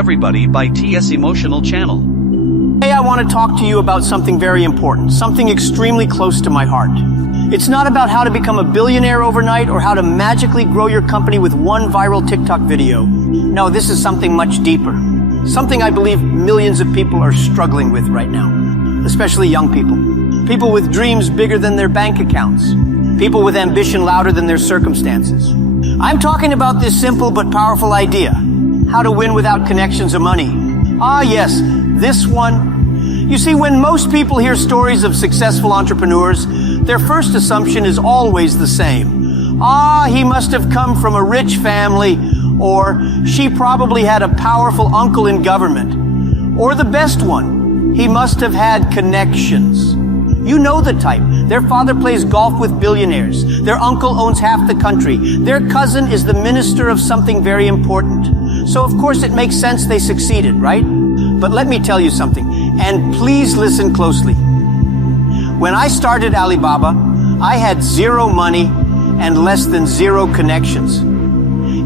everybody by TS Emotional Channel. Today I want to talk to you about something very important, something extremely close to my heart. It's not about how to become a billionaire overnight or how to magically grow your company with one viral TikTok video. No, this is something much deeper. Something I believe millions of people are struggling with right now, especially young people. People with dreams bigger than their bank accounts. People with ambition louder than their circumstances. I'm talking about this simple but powerful idea. How to win without connections or money. Ah, yes, this one. You see, when most people hear stories of successful entrepreneurs, their first assumption is always the same. Ah, he must have come from a rich family, or she probably had a powerful uncle in government. Or the best one, he must have had connections. You know the type. Their father plays golf with billionaires. Their uncle owns half the country. Their cousin is the minister of something very important. So of course it makes sense they succeeded, right? But let me tell you something, and please listen closely. When I started Alibaba, I had zero money and less than zero connections.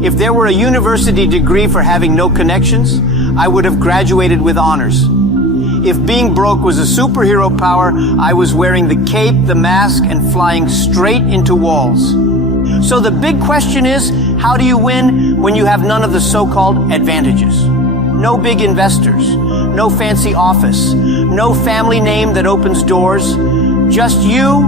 If there were a university degree for having no connections, I would have graduated with honors. If being broke was a superhero power, I was wearing the cape, the mask, and flying straight into walls. So the big question is, how do you win when you have none of the so-called advantages? No big investors, no fancy office, no family name that opens doors, just you,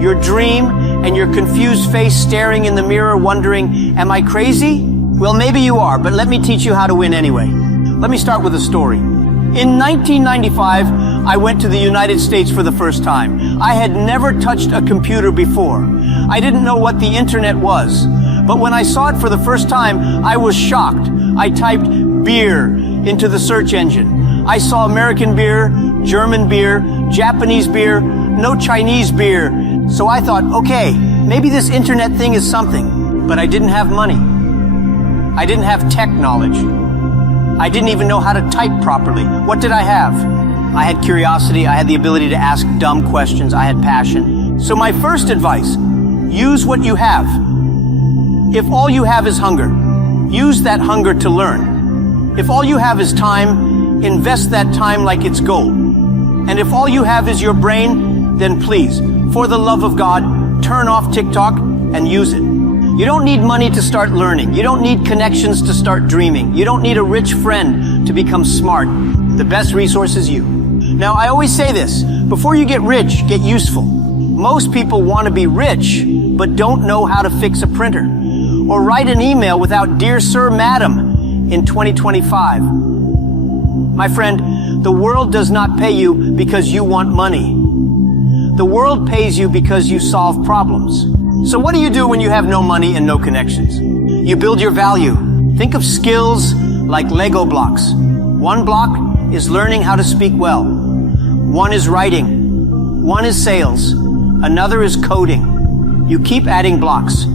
your dream, and your confused face staring in the mirror wondering, am I crazy? Well, maybe you are, but let me teach you how to win anyway. Let me start with a story. In 1995, I went to the United States for the first time. I had never touched a computer before. I didn't know what the internet was. But when I saw it for the first time, I was shocked. I typed beer into the search engine. I saw American beer, German beer, Japanese beer, no Chinese beer. So I thought, okay, maybe this internet thing is something. But I didn't have money. I didn't have tech knowledge. I didn't even know how to type properly. What did I have? I had curiosity. I had the ability to ask dumb questions. I had passion. So my first advice, use what you have. If all you have is hunger, use that hunger to learn. If all you have is time, invest that time like it's gold. And if all you have is your brain, then please, for the love of God, turn off TikTok and use it. You don't need money to start learning. You don't need connections to start dreaming. You don't need a rich friend to become smart. The best resource is you. Now, I always say this, before you get rich, get useful. Most people want to be rich, but don't know how to fix a printer or write an email without "Dear Sir, Madam" in 2025. My friend, the world does not pay you because you want money. The world pays you because you solve problems. So what do you do when you have no money and no connections? You build your value. Think of skills like Lego blocks. One block is learning how to speak well. One is writing. One is sales. Another is coding. You keep adding blocks.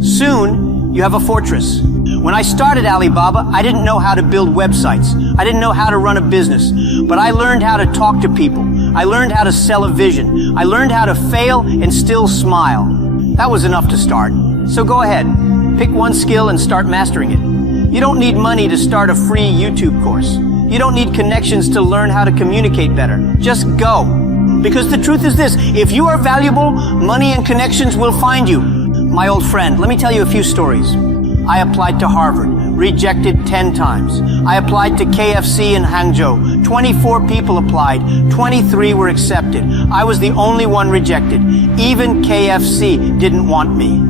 Soon, you have a fortress. When I started Alibaba, I didn't know how to build websites. I didn't know how to run a business. But I learned how to talk to people. I learned how to sell a vision. I learned how to fail and still smile. That was enough to start. So go ahead, pick one skill and start mastering it. You don't need money to start a free YouTube course. You don't need connections to learn how to communicate better. Just go. Because the truth is this, if you are valuable, money and connections will find you. My old friend, let me tell you a few stories. I applied to Harvard, rejected 10 times. I applied to KFC in Hangzhou. 24 people applied. 23 were accepted. I was the only one rejected. Even KFC didn't want me.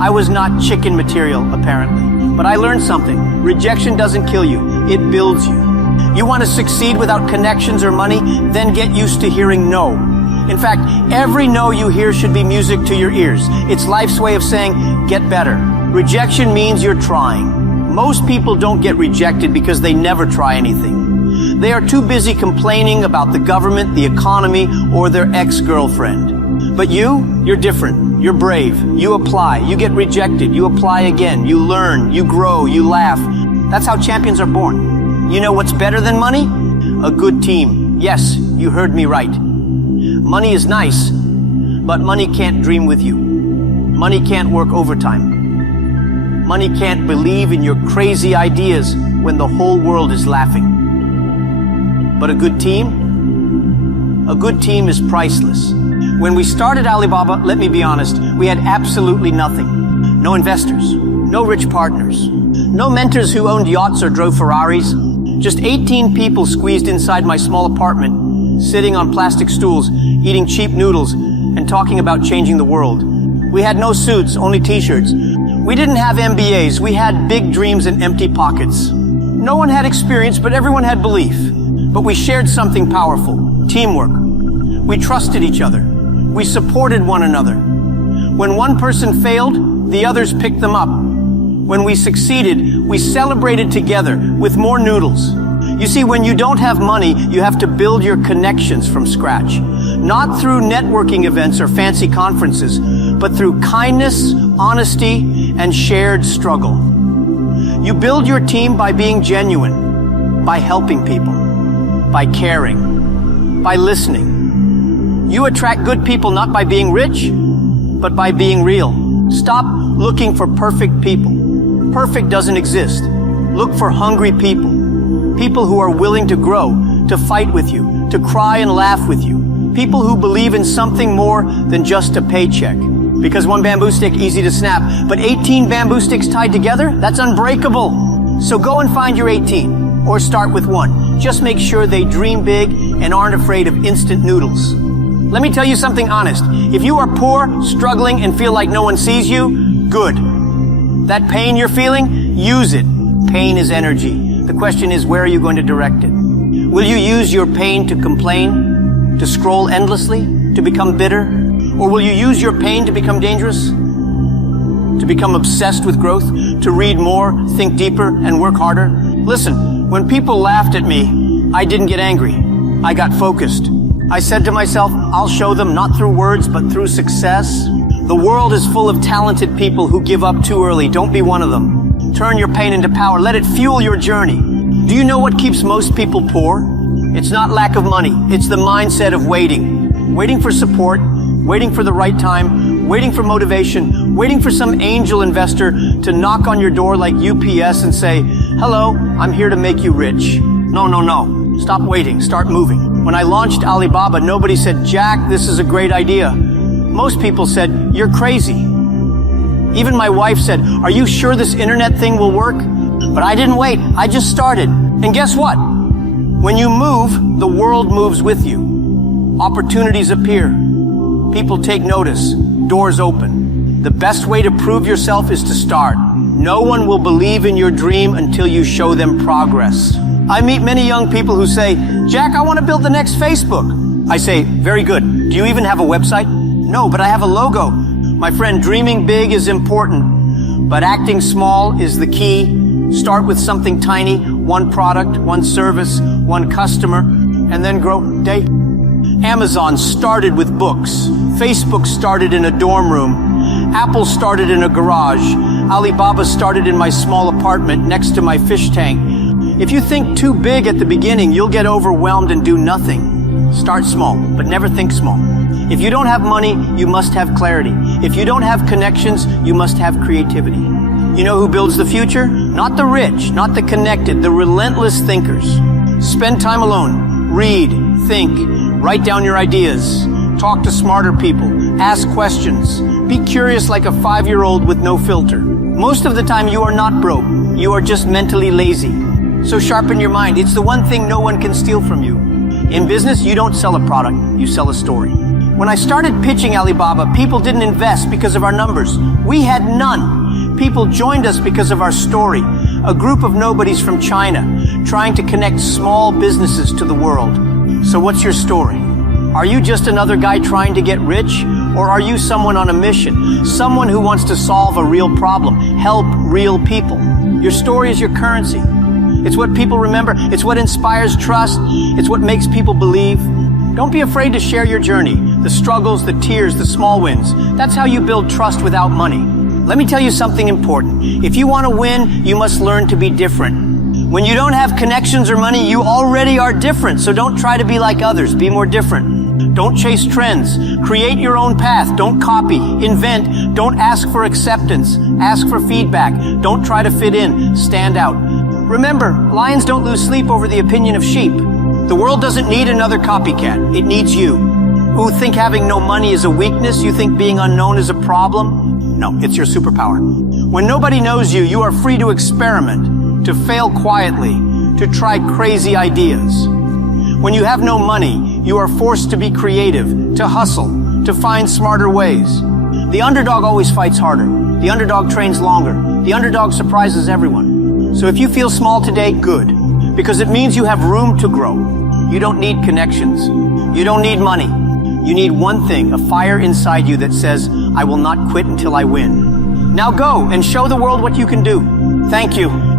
I was not chicken material, apparently. But I learned something. Rejection doesn't kill you. It builds you. You want to succeed without connections or money? Then get used to hearing no. In fact, every no you hear should be music to your ears. It's life's way of saying, get better. Rejection means you're trying. Most people don't get rejected because they never try anything. They are too busy complaining about the government, the economy, or their ex-girlfriend. But you're different. You're brave. You apply. You get rejected. You apply again. You learn. You grow. You laugh. That's how champions are born. You know what's better than money? A good team. Yes, you heard me right. Money is nice, but money can't dream with you. Money can't work overtime. Money can't believe in your crazy ideas. when the whole world is laughing. But a good team? A good team is priceless. When we started Alibaba, let me be honest, we had absolutely nothing. No investors, no rich partners, no mentors who owned yachts or drove Ferraris. Just 18 people squeezed inside my small apartment, sitting on plastic stools, eating cheap noodles, and talking about changing the world. We had no suits, only t-shirts. We didn't have MBAs, we had big dreams and empty pockets. No one had experience, but everyone had belief. But we shared something powerful, teamwork. We trusted each other. We supported one another. When one person failed, the others picked them up. When we succeeded, we celebrated together with more noodles. You see, when you don't have money, you have to build your connections from scratch. Not through networking events or fancy conferences, but through kindness, honesty, and shared struggle. You build your team by being genuine, by helping people, by caring, by listening. You attract good people not by being rich, but by being real. Stop looking for perfect people. Perfect doesn't exist. Look for hungry people. People who are willing to grow, to fight with you, to cry and laugh with you. People who believe in something more than just a paycheck. Because one bamboo stick, easy to snap, but 18 bamboo sticks tied together, that's unbreakable. So go and find your 18, or start with one. Just make sure they dream big and aren't afraid of instant noodles. Let me tell you something honest. If you are poor, struggling, and feel like no one sees you, good. That pain you're feeling, use it. Pain is energy. The question is, where are you going to direct it? Will you use your pain to complain, to scroll endlessly, to become bitter? Or will you use your pain to become dangerous? To become obsessed with growth? To read more, think deeper, and work harder? Listen, when people laughed at me, I didn't get angry. I got focused. I said to myself, I'll show them not through words, but through success. The world is full of talented people who give up too early. Don't be one of them. Turn your pain into power. Let it fuel your journey. Do you know what keeps most people poor? It's not lack of money. It's the mindset of waiting. Waiting for support, waiting for the right time, waiting for motivation, waiting for some angel investor to knock on your door like UPS and say, hello, I'm here to make you rich. No. Stop waiting. Start moving. When I launched Alibaba, nobody said, Jack, this is a great idea. Most people said, you're crazy. Even my wife said, are you sure this internet thing will work? But I didn't wait. I just started. And guess what? When you move, the world moves with you. Opportunities appear. People take notice. Doors open. The best way to prove yourself is to start. No one will believe in your dream until you show them progress. I meet many young people who say, Jack, I want to build the next Facebook. I say, very good. Do you even have a website? No, but I have a logo. My friend, dreaming big is important, but acting small is the key. Start with something tiny, one product, one service, one customer, and then grow day. Amazon started with books. Facebook started in a dorm room. Apple started in a garage. Alibaba started in my small apartment next to my fish tank. If you think too big at the beginning, you'll get overwhelmed and do nothing. Start small, but never think small. If you don't have money, you must have clarity. If you don't have connections, you must have creativity. You know who builds the future? Not the rich, not the connected, the relentless thinkers. Spend time alone. Read, think, write down your ideas. Talk to smarter people. Ask questions. Be curious like a 5-year-old with no filter. Most of the time you are not broke. You are just mentally lazy. So sharpen your mind. It's the one thing no one can steal from you. In business, you don't sell a product, you sell a story. When I started pitching Alibaba, people didn't invest because of our numbers. We had none. People joined us because of our story. A group of nobodies from China, trying to connect small businesses to the world. So what's your story? Are you just another guy trying to get rich? Or are you someone on a mission? Someone who wants to solve a real problem, help real people? Your story is your currency. It's what people remember. It's what inspires trust. It's what makes people believe. Don't be afraid to share your journey, the struggles, the tears, the small wins. That's how you build trust without money. Let me tell you something important. If you want to win, you must learn to be different. When you don't have connections or money, you already are different. So don't try to be like others. Be more different. Don't chase trends. Create your own path. Don't copy. Invent. Don't ask for acceptance. Ask for feedback. Don't try to fit in. Stand out. Remember, lions don't lose sleep over the opinion of sheep. The world doesn't need another copycat. It needs you. Who think having no money is a weakness? You think being unknown is a problem? No, it's your superpower. When nobody knows you, you are free to experiment, to fail quietly, to try crazy ideas. When you have no money, you are forced to be creative, to hustle, to find smarter ways. The underdog always fights harder. The underdog trains longer. The underdog surprises everyone. So if you feel small today, good. Because it means you have room to grow. You don't need connections. You don't need money. You need one thing, a fire inside you that says, I will not quit until I win. Now go and show the world what you can do. Thank you.